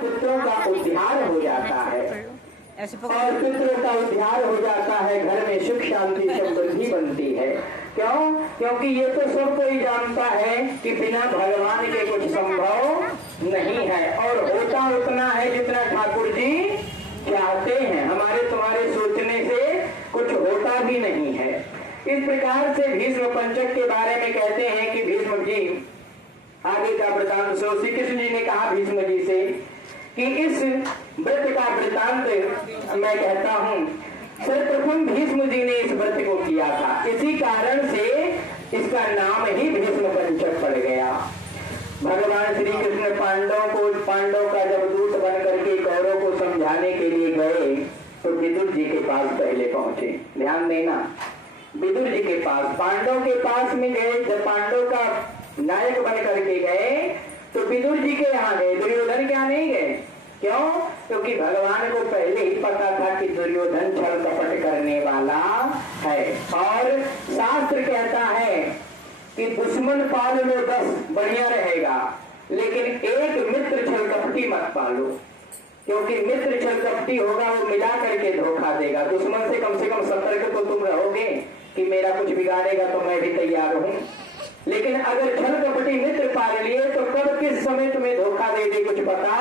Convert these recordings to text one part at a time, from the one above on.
पुत्रों का उद्धार हो जाता है और पुत्रों का उद्धार हो जाता है, घर में सुख शांति समृद्धि बनती है। क्यों? क्योंकि ये तो सब कोई जानता है कि बिना भगवान के कुछ संभव नहीं है और होता उतना है जितना ठाकुर जी चाहते हैं। हमारे तुम्हारे सोचने से कुछ होता भी नहीं है। इस प्रकार से भीष्म पंचक के बारे में कहते हैं कि भीष्म जी आगे का वृतांत श्री कृष्ण जी ने कहा भीष्म जी से कि इस व्रत का वृतांत मैं कहता हूँ, सर्वप्रथम भीष्म जी ने इस व्रत को किया था, इसी कारण से इसका नाम ही भीष्म पंचक पड़ गया। भगवान श्री कृष्ण पांडव का जब दूत बन करके कौरव को समझाने के लिए गए तो विदुर जी के पास पहले पहुंचे। ध्यान देना, विदुर जी के पास, पांडव के पास में गए। जब पांडव का नायक बन करके गए तो विदुर जी के यहाँ गए, दुर्योधन क्या नहीं गए। क्यों? क्योंकि भगवान को पहले ही पता था कि दुर्योधन छल कपट करने वाला है और शास्त्र कहता है कि दुश्मन पाल लो 10 बढ़िया रहेगा, लेकिन एक मित्र छल कपटी मत पालो, क्योंकि मित्र छल कपटी होगा वो मिला करके धोखा देगा। दुश्मन से कम सतर्क तो तुम रहोगे कि मेरा कुछ बिगाड़ेगा तो मैं भी तैयार हूँ, लेकिन अगर छल कपटी मित्र पाल लिए तो कब किस समय तुम्हें धोखा दे दे कुछ पता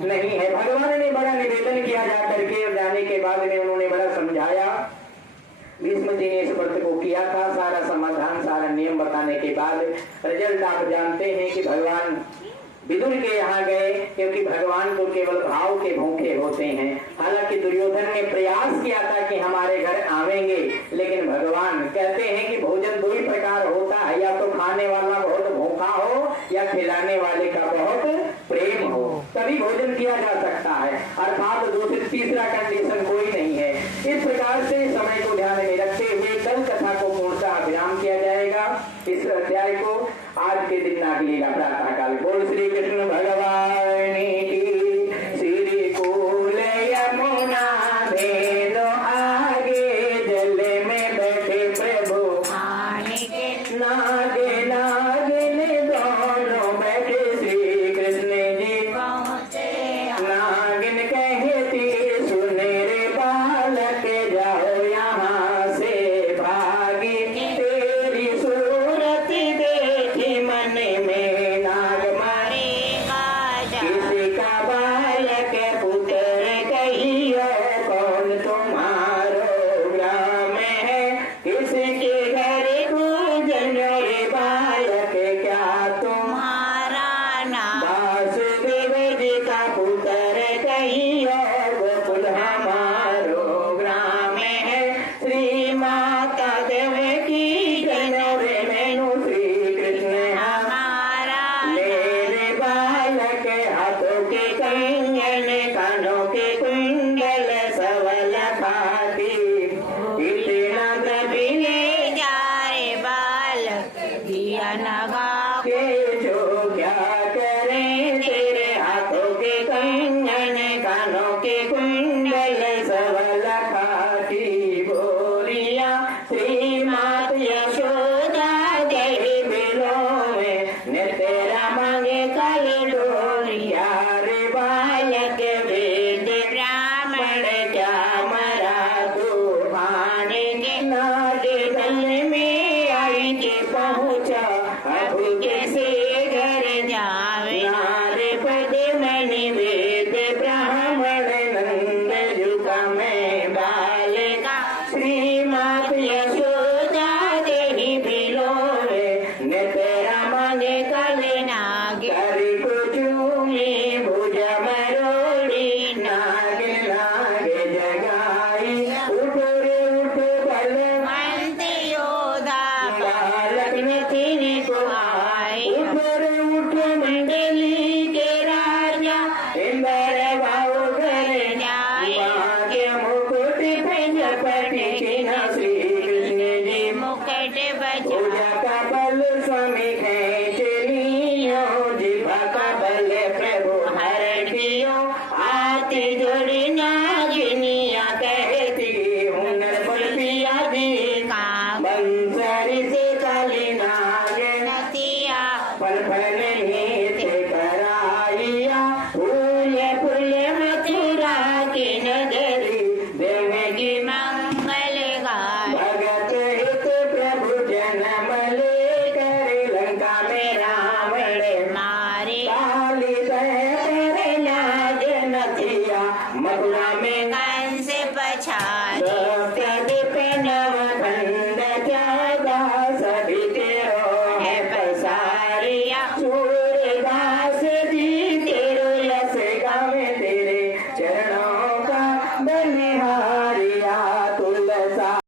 नहीं है। भगवान ने बड़ा निवेदन किया जा करके और जाने के बाद में उन्होंने बड़ा समझाया। भीष्म जी ने इस व्रत को किया था, सारा समाधान सारा नियम बताने के बाद रिजल्ट आप जानते हैं कि भगवान विदुर के यहाँ गए, क्योंकि भगवान तो केवल भाव के भूखे होते हैं। हालांकि दुर्योधन ने प्रयास किया था कि हमारे घर आवेंगे, लेकिन भगवान कहते हैं कि भोजन दो ही प्रकार होता है, या तो खाने वाला बहुत भूखा हो या खिलाने वाले का बहुत प्रेम हो, तभी भोजन किया जा सकता है। अर्थात तीसरा कंडीशन कोई नहीं है। इस प्रकार से समय को ध्यान में रखते हुए कल कथा को पूर्णतः विराम किया जाएगा। इस अध्याय को आज के दिन नागलीला प्रातः काल। बोल श्री कृष्ण भगवान की। श्री कूल यमुना भेदो आगे, जल में बैठे प्रभु नागे नागिन दोनों बैठे। श्री कृष्ण जी नागिन कहती सुने रे बालक, जाओ यहाँ से भागी, तेरी सूरत देखी मन में नाग मारेगा। किसी का बालक पुत्र कहियो, कौन तुम्हारो ग्राम है, किसके घर पूजन रे बालक, क्या तुम्हारा नाम। वासुदेव जी का पुत्र कहियो, गोकुल हमारो ग्राम है, श्री माता देवकी जनोरे मैनु, श्री कृष्ण हमारा। मेरे बालक हाथों के कंगन, कानों के कुंडल, सवल खाती, इतना कभी ले जा रे बालक, दिया नगा के जो क्या करें, तेरे हाथों के कंगन, कानों के कुंडल, सवल खाती बोलिया, श्री मात यशोदा दही बिलों में, ने तेरा मांगे कल डोरिया रे बालक जन्म लेकर लंका में रावण मारे काली दहर नाग नथिया मथुरा में कंस पछाड़े सत्य